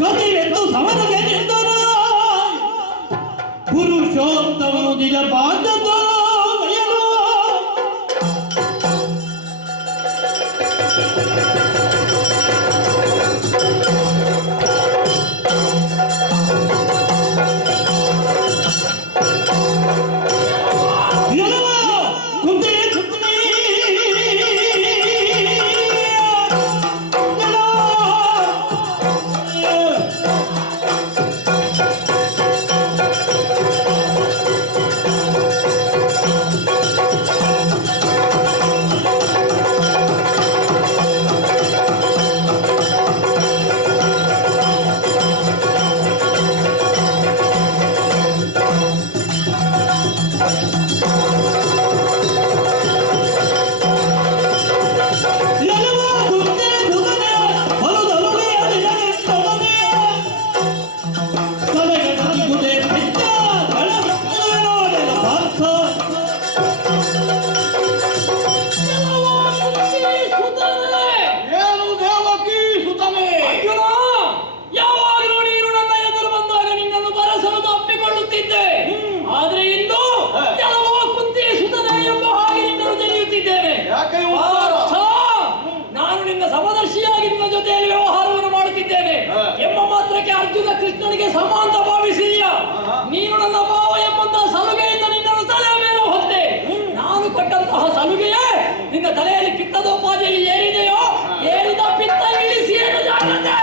ಗತಿವೆಂದು ಸಮರಗೆ ನಿಂತರು ಪುರುಷೋತ್ತಮನು ನಿಜ ಬಾಧ್ಯತೋ ಅರ್ಜುನ ಕೃಷ್ಣನಿಗೆ ಸಮಾಂತ ಭಾವಿಸಿದೀಯ. ನೀನು ನನ್ನ ಭಾವ ಎಂಬಂತಹ ಸಲುಗೆಯಿಂದ ನಿನ್ನನ್ನು ತಲೆಯ ಮೇಲೆ ಹೊತ್ತೆ ನಾನು ಕೊಟ್ಟಂತಹ ಸಲುಗೆಯೇ ನಿನ್ನ ತಲೆಯಲ್ಲಿ ಪಿತ್ತದೋಪಾದಿಯಲ್ಲಿ ಏರಿದೆಯೋ ಏರಿದ ಪಿತ್ತ ಇಳಿಸಿ ಏನು ಜಾಗ್ರತೆ.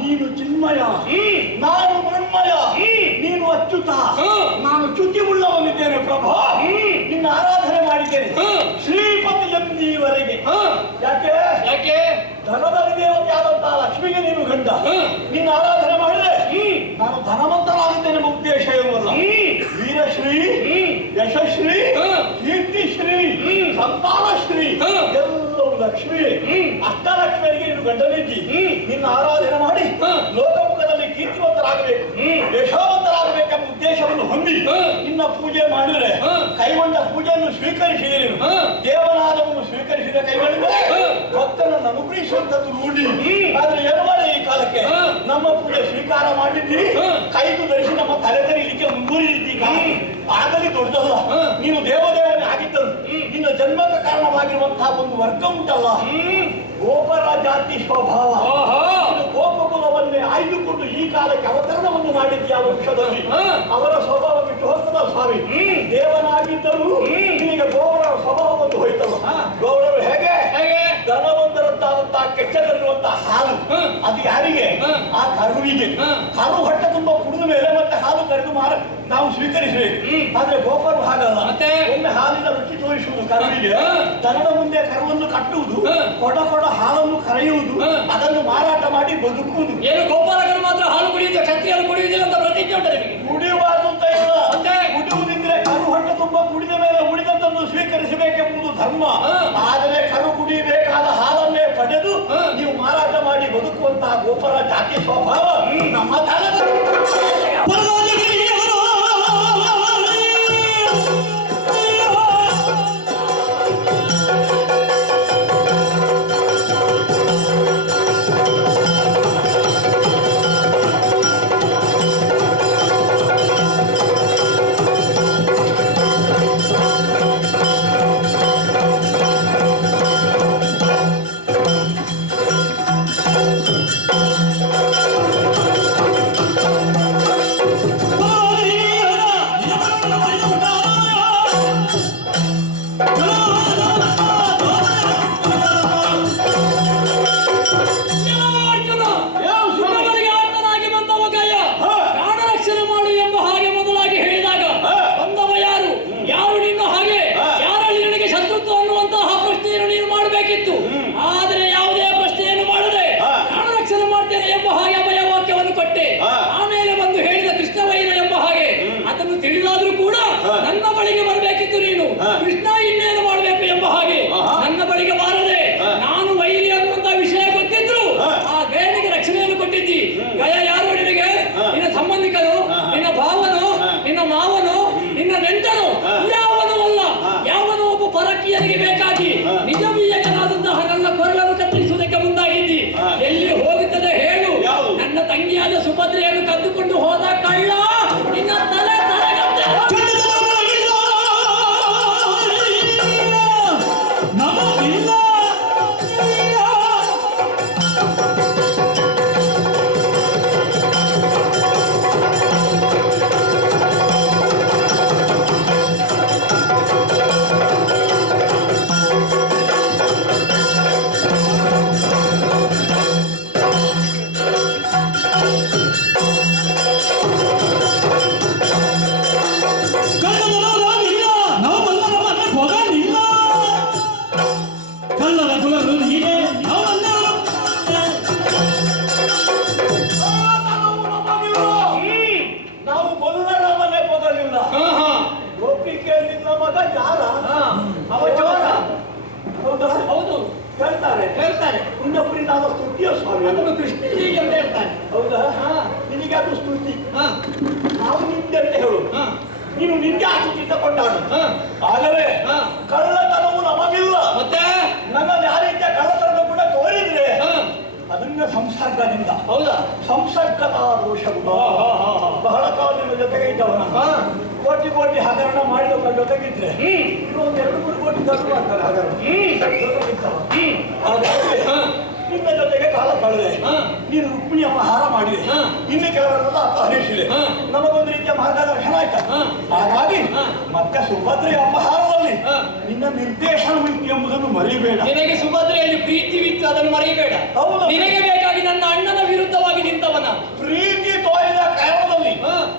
ನೀನು ಚಿನ್ಮಯ, ನಾನು ಮೃಣ್ಮಯ, ನೀನು ಅಚ್ಯುತ, ನಾನು ಚ್ಯುತಿ ಉಳ್ಳವನಿದ್ದೇನೆ ಪ್ರಭು. ನಿನ್ನ ಆರಾಧನೆ ಮಾಡಿದ್ದೇನೆ ಶ್ರೀಪತಿ ಎಂದೀವರೆಗೆ. ಯಾಕೆ ಯಾಕೆ ಧನದ ದೇವತೆಯಾದಂತಹ ಲಕ್ಷ್ಮಿಗೆ ನೀನು ಗಂಡ. ನಿನ್ನ ಆರಾಧನೆ ಮಾಡಿದ್ರೆ ನಾನು ಧನವಂತನಾಗುತ್ತೇನೆ ಎಂಬ ಉದ್ದೇಶ ಇರುವಲ್ಲ. ವೀರಶ್ರೀ, ಯಶಶ್ರೀ, ಕೀರ್ತಿಶ್ರೀ, ಸಂತಾನಶ್ರೀ ಎಲ್ಲವೂ ಲಕ್ಷ್ಮಿ. ಅಷ್ಟಲಕ್ಷ್ಮಿಯರಿಗೆ ನೀನು ಗಂಡನಿದ್ದಿ. ನಿನ್ನ ಆರಾಧನೆ ಮಾಡಿ ಲೋಕಮುಖದಲ್ಲಿ ಕೀರ್ತಿವಂತರಾಗಬೇಕು, ಯಶೋವಂತರಾಗಬೇಕೆಂಬ ಉದ್ದೇಶವನ್ನು ಹೊಂದಿ ನಿನ್ನ ಪೂಜೆ ಮಾಡಿದರೆ ಕೈಗೊಂಡ ಪೂಜೆಯನ್ನು ಸ್ವೀಕರಿಸಿದೆ. ನೀನು ದೇವನಾದವನ್ನು ಸ್ವೀಕರಿಸಿದ ಕೈಗೊಂಡ ಭಕ್ತನನ್ನು ಅನುಗ್ರಹಿಸುವಂತದ್ದು ರೂಢಿ. ಆದ್ರೆ ಏನು ಮಾಡಿ ಈ ಕಾಲಕ್ಕೆ ನಮ್ಮ ಪೂಜೆ ಸ್ವೀಕಾರ ಮಾಡಿದ್ದಿ, ಕೈದು ಧರಿಸಿ ನಮ್ಮ ತಲೆ ತರೀಲಿಕ್ಕೆ ಮುಂದುವರಿದಿದ್ದಿ. ಆಗಲಿ ದೊಡ್ಡದಲ್ಲ, ನೀನು ದೇವದೇವನೇ ಆಗಿದ್ದರು. ನಿನ್ನ ಜನ್ಮಕ್ಕೆ ಕಾರಣವಾಗಿರುವಂತಹ ಒಂದು ವರ್ಗ ಉಂಟಲ್ಲ, ಗೋಪರ ಜಾತಿ ಸ್ವಭಾವ. ಗೋಪಕುಲವನ್ನೇ ಆಯ್ದುಕೊಂಡು ಈ ಕಾಲಕ್ಕೆ ಅವತರಣವನ್ನು ಮಾಡಿದ್ಯಾ ವೃಕ್ಷದಲ್ಲಿ. ಅವರ ಸ್ವಭಾವ ಬಿಟ್ಟು ಹೋಗ್ತದ ಸ್ವಾಮಿ. ದೇವನಾಗಿದ್ದರೂ ನಿನಗೆ ಗೌರವ ಸ್ವಭಾವ ಒಂದು ಹೋಯ್ತಲ್ಲ. ಗೌರವ ಹೇಗೆ ಧನವಂತರಂತಾದಂತಹ ಕೆಚ್ಚದಲ್ಲಿರುವಂತಹ ಹಾಲು ಅದು ಯಾರಿಗೆ? ಆ ಕರುವಿಗೆ. ಕರು ಹೊಟ್ಟೆ ತುಂಬಾ ಕುಡಿದ ಮೇಲೆ ಮತ್ತೆ ಹಾಲು ಕರೆದು ನಾವು ಸ್ವೀಕರಿಸಬೇಕು. ಆದ್ರೆ ಗೋಪರು ಹಾಗಲ್ಲ. ಒಮ್ಮೆ ಹಾಲಿನ ರುಚಿ ತೋರಿಸುವುದು ಕರುವಿಗೆ, ದನದ ಮುಂದೆ ಕರುವನ್ನು ಕಟ್ಟುವುದು, ಕೊಡ ಕೊಡ ಹಾಲನ್ನು ಕರೆಯುವುದು, ಅದನ್ನು ಮಾರಾಟ ಮಾಡಿ ಬದುಕುವುದು. ಏನು ಗೋಪಾಲಕರು ಮಾತ್ರ ಹಾಲು ಕುಡಿಯುವುದು, ಕ್ಷತ್ರಿಯರು ಕುಡಿಯುವುದಿಲ್ಲ ಅಂತ ಪ್ರತಿಜ್ಞೆ ಉಂಟು ನಿಮಗೆ? ಕುಡಿಯಬಾರದು ಅಂತ ಇಲ್ಲ. ಕುಡಿಯುವುದಿದ್ರೆ ಕರು ಹೊಟ್ಟೆ ತುಂಬಾ ಕುಡಿದ ಮೇಲೆ ಉಳಿದದ್ದನ್ನು ಸ್ವೀಕರಿಸಬೇಕೆಂಬುದು ಧರ್ಮ. ಆದರೆ ಕರು ಕುಡಿಯಬೇಕಾದ ಹಾಲನ್ನೇ ಪಡೆದು ನೀವು ಮಾರಾಟ ಮಾಡಿ ಬದುಕುವಂತಹ ಗೋಪರ ಜಾತಿ ಸ್ವಭಾವ ನಮ್ಮ ಕೊಡ್ತೀಯ ಸ್ವಾಮಿ? ಅದನ್ನು ಕೃಷ್ಣ ಹೀಗೆ ಅಂತ ಹೇಳ್ತಾನೆ. ಹೌದಾ? ನಿನಗೆ ಅದು ಸ್ತುತಿ. ಹಾ ನಾವು ನಿಂದೆ ಅಂತ ಹೇಳು. ಹಾ ನೀನು ನಿಂದೆ ಆಚೆ ಕೊಂಡಾಡು. ಆಗಲೇ ಕಳ್ಳತನವು ನಮಗಿಲ್ಲ. ಮತ್ತೆ ನನ್ನಲ್ಲಿ ಆ ರೀತಿಯ ಕಳ್ಳತನ ಕೂಡ ತೋರಿದ್ರೆ ಅದನ್ನ ಸಂಸರ್ಗದಿಂದ. ಹೌದಾ? ಸಂಸರ್ಗದ ದೋಷಗಳು ಬಹಳ ಕಾಲದಿಂದ ಜೊತೆಗೆ ಇದ್ದವನ ಕೋಟಿ ಕೋಟಿ ಹಗರಣ ಮಾಡಿದವರ ಜೊತೆಗಿದ್ರೆ ಇನ್ನೊಂದು 2-3 ಕೋಟಿ ಖರ್ಚು ಮಾಡ್ತಾರೆ ಹಗರಣ. ಹಾಗಾಗಿ ನಿನ್ನ ಜೊತೆಗೆ ಕಾಲ ಕಳೆದೆ. ನೀನು ರುಕ್ಮಿಣಿ ಅಪಹಾರ ಮಾಡಿದೆ, ಇನ್ನು ಕೆಲವರೆಲ್ಲ ಅಪಹರಿಸಿದೆ. ನಮಗೊಂದು ರೀತಿಯ ಮಾರ್ಗದರ್ಶನ ಆಯ್ತಾ. ಹಾಗಾಗಿ ಮತ್ತೆ ಸುಭದ್ರೆಯ ಅಪಹಾರದಲ್ಲಿ ನಿನ್ನ ನಿರ್ದೇಶನ ಮಿತಿ ಎಂಬುದನ್ನು ಮರಿಬೇಡ. ನಿನಗೆ ಸುಭದ್ರೆಯಲ್ಲಿ ಪ್ರೀತಿ ಇತ್ತು, ಅದನ್ನು ಮರಿಬೇಡ. ಹೌದು. ನಿನಗೆ ಬೇಕಾಗಿ ನನ್ನ ಅಣ್ಣನ ವಿರುದ್ಧವಾಗಿ ನಿಂತವನ ಪ್ರೀತಿ ತೋರಿದ ಕಾರಣದಲ್ಲಿ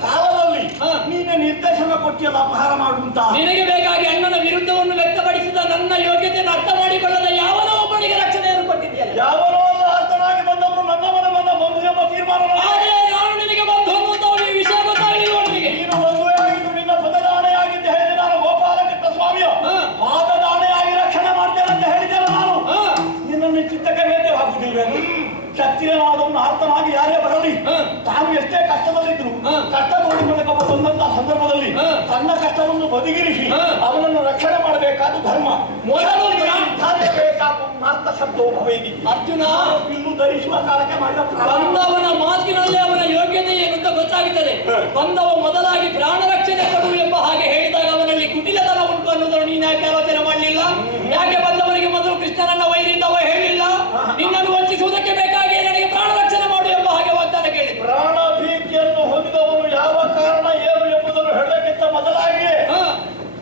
ಕಾಲದಲ್ಲಿ ನೀನು ನಿರ್ದೇಶನ ಕೊಟ್ಟಿಯಲ್ಲ ಅಪಹಾರ ಮಾಡುವಂತ. ನಿನಗೆ ಬೇಕಾಗಿ ಅಣ್ಣನ ವಿರುದ್ಧವನ್ನು ವ್ಯಕ್ತಪಡಿಸಿದ ನನ್ನ ಯೋಗ್ಯತೆಯನ್ನು ಅರ್ಥ ಮಾಡಿಕೊಳ್ಳದ ಯಾವನೋ ಒಬ್ಬನಿಗೆ ರಕ್ಷಣೆಯನ್ನು ಕೊಟ್ಟಿದೆಯಲ್ಲ. ಯಾವನೋ ಅರ್ಥನಾಗಿ ಬಂದವರು ನನ್ನವನ ಬಂದ ಬಂಧು ಎಂಬ ತೀರ್ಮಾನ. ನಾನು ನಿನಗೆ ಬಂಧು ಅನ್ನುವಂತಹ ಈ ವಿಷಯ ಗೊತ್ತಾಗಲಿಲ್ಲ. ನಿನಗೆ ನೀನು ಬಂಧುವೇ ಆಗಿದ್ದು ನಿನ್ನ ಪದದಾಣೆಯಾಗಿದ್ದು ಹೇಳಿ ನಾನು ಗೋಪಾಲಕೃಷ್ಣ ಸ್ವಾಮಿಯ ಪಾದದಾಣೆಯಾಗಿ ರಕ್ಷಣೆ ಮಾಡ್ತೇನೆ ಅಂತ ಹೇಳಿದ್ದೇನೆ ನಾನು. ನಿನ್ನನ್ನು ಚಿತ್ತಕ್ಕೆ ವೇದ್ಯವಾಗುವುದಿಲ್ವೇ? ಕ್ಷತ್ರಿಯನಾದವನು ಆರ್ತನಾಗಿ ಯಾರೇ ಬರಲಿ, ತಾನು ಎಷ್ಟೇ ಕಷ್ಟದಲ್ಲಿದ್ರು ಕಷ್ಟ ನೋಡಿಕೊಳ್ಳಕ ಬಂದಂತಹ ಸಂದರ್ಭದಲ್ಲಿ ತನ್ನ ಕಷ್ಟವನ್ನು ಬದಿಗಿರಿಸಿ ಅವನನ್ನು ರಕ್ಷಣೆ ಮಾಡಬೇಕಾದ ಧರ್ಮ. ಮೊದಲು ಮಾರ್ತ ಶಬ್ದವು ಭವೇದಿ. ಅರ್ಜುನ ಬಿಲ್ಲು ಧರಿಸುವ ಕಾಲಕ್ಕೆ ಮಾಡಿದ ಬಂದವನ ಮಾತಿನಲ್ಲಿ ಅವನ ಯೋಗ್ಯತೆ ಏನು ಅಂತ ಗೊತ್ತಾಗುತ್ತದೆ. ಬಂದವ ಮೊದಲಾಗಿ ಪ್ರಾಣ ರಕ್ಷಣೆ ಕೊಡು ಎಂಬ ಹಾಗೆ ಹೇಳಿದಾಗ ಅವನಲ್ಲಿ ಕುಟಿಲತನ ಉಂಟು ಅನ್ನೋದನ್ನು ನೀನು ಯಾಕೆ ಆಲೋಚನೆ ಮಾಡಲಿಲ್ಲ? ಯಾಕೆ ಬಂದವನಿಗೆ ಮೊದಲು ಕೃಷ್ಣನನ್ನ ವೈರಿಯಿಂದ ಅವ ಹೇಳಿಲ್ಲ? ನಿನ್ನನ್ನು ವಂಚಿಸುವುದಕ್ಕೆ ಬೇಕಾಗಿ ನನಗೆ ಪ್ರಾಣ ರಕ್ಷಣೆ ಮಾಡು ಎಂಬ ಹಾಗೆ ವಾಗ್ದಾನ ಕೇಳಿ. ಪ್ರಾಣ ಭೀತಿಯನ್ನು ಹೊಂದಿದವನು ಯಾವ ಕಾರಣ ಏನು ಎಂಬುದನ್ನು ಹೇಳಕ್ಕಿಂತ ಮೊದಲಾಗಿಯೇ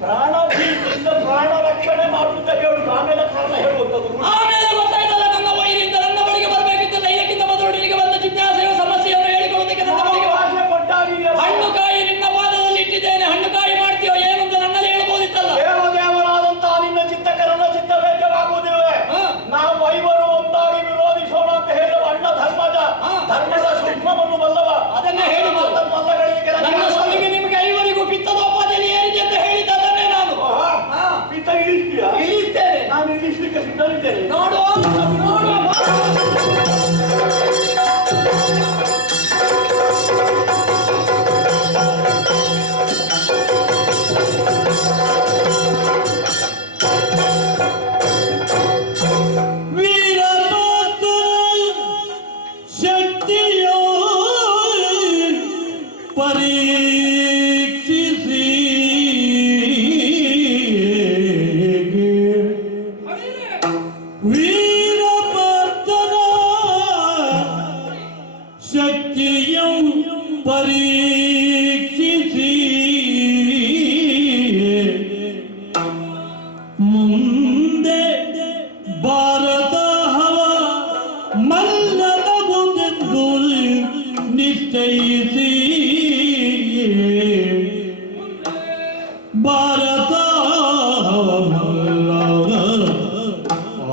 ಪ್ರಾಣ ಭೀತಿಯಿಂದ ಪ್ರಾಣ ರಕ್ಷಣೆ ಮಾಡುವುದಕ್ಕೆ ಹೇಳುದು. ಆಮೇಲೆ ಕಾರಣ ಹೇಳುವಂಥದ್ದು. ಆಮೇಲೆ ಗೊತ್ತಾಯ್ತಲ್ಲ ನನ್ನ ವೈರಿಯಿಂದ ನನ್ನ ಬಳಿಗೆ ಬರಬೇಕಿದ್ದಲ್ಲ. ಇದಕ್ಕಿಂತ ಮೊದಲು ನಿನಗೆ ಬಂದ ಜಿಜ್ಞಾಸೆಯ ಸಮಸ್ಯೆಯನ್ನು ಹೇಳಿಕೊಳ್ಳುವುದಕ್ಕೆ ನನ್ನ ಬಳಿಗೆ ಹಣ್ಣು ಕಾಯಿ ನಿನ್ನ ಪಾದದಲ್ಲಿ ಇಟ್ಟಿದ್ದೇನೆ, ಹಣ್ಣು ಕಾಯಿ ಮಾಡ್ತೀಯೋ ಏನು ಅಂತ ನನ್ನಲ್ಲಿ ಹೇಳ್ಬೋದಿತ್ತಲ್ಲ. ದೇವದೇವನಾದಂತಹ ನಿನ್ನ ಚಿತ್ತಕ್ಕೆ ನನ್ನ ಚಿತ್ತ ವೇದ್ಯವಾಗುವುದಿಲ್ಲವೇ? ನಾವು ಐವರು ಒಂದಾಗಿ ವಿರೋಧಿಸೋಣ ಅಂತ ಹೇಳುವ ಅಣ್ಣ ಧರ್ಮದ ಧರ್ಮದ ಸೂಕ್ಷ್ಮವನ್ನು ಬಲ್ಲವ. ಅದನ್ನೇ ಹೇಳಿ ನನ್ನ ಸಲಿಗೆ ನಿಮಗೆ ಐವರಿಗೂ ಪಿತ್ತದೋಪಾದಿಯಲ್ಲಿ ಏನಿದೆ ಅಂತ ಹೇಳಿದ್ದನ್ನೇ ನಾನು ಪಿತ್ತ ಇಳಿಸ್ತೀಯ? ಇಳಿಸ್ತೇನೆ. ನಾನು ಇಳಿಸ್ಲಿಕ್ಕೆ ಸಿದ್ಧರಿದ್ದೇನೆ. ನೋಡುವ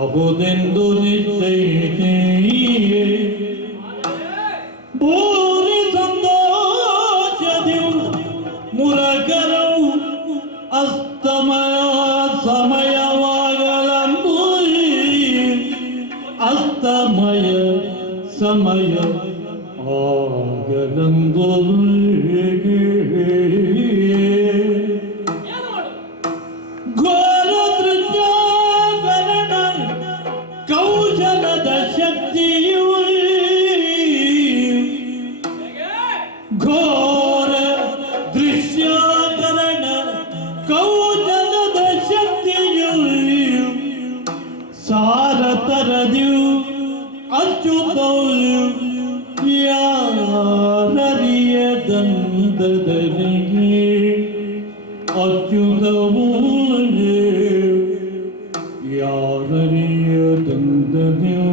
ಆಗುವುದೆಂದು ನಿಶ್ಚಯಿಸಿ ಭೂರಿ ಸಂತೋಷದಿ ಮುರಕರವು ಅಸ್ತಮಯ ಸಮಯವಾಗಲಂದು ಅಸ್ತಮಯ ಸಮಯ ಆಗಲಂದು ಕೌಶಲದ ಶಕ್ತಿಯು ಘೋರ ದೃಶ್ಯಕರಣ ಕೌಶಲದ ಶಕ್ತಿಯು ಸಾರತರದು ಅಚ್ಯುತವು ಯಾರರಿಯ ದಂದದನಿಗೆ ಅಚ್ಯುತವು ಯಾರರಿಯ ದಂದನ್ಯೋ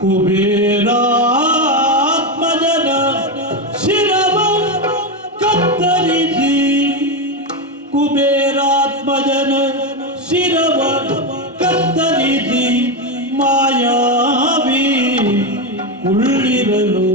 ಕುಬೇರಾತ್ಮಜನ ಶಿರವ ಕತ್ತರಿಸಿ ಕುಬೇರಾತ್ಮಜನ ಶಿರವ ಕತ್ತರಿಸಿ ಮಾಯಾವಿ ಕುಳ್ಳಿರಲು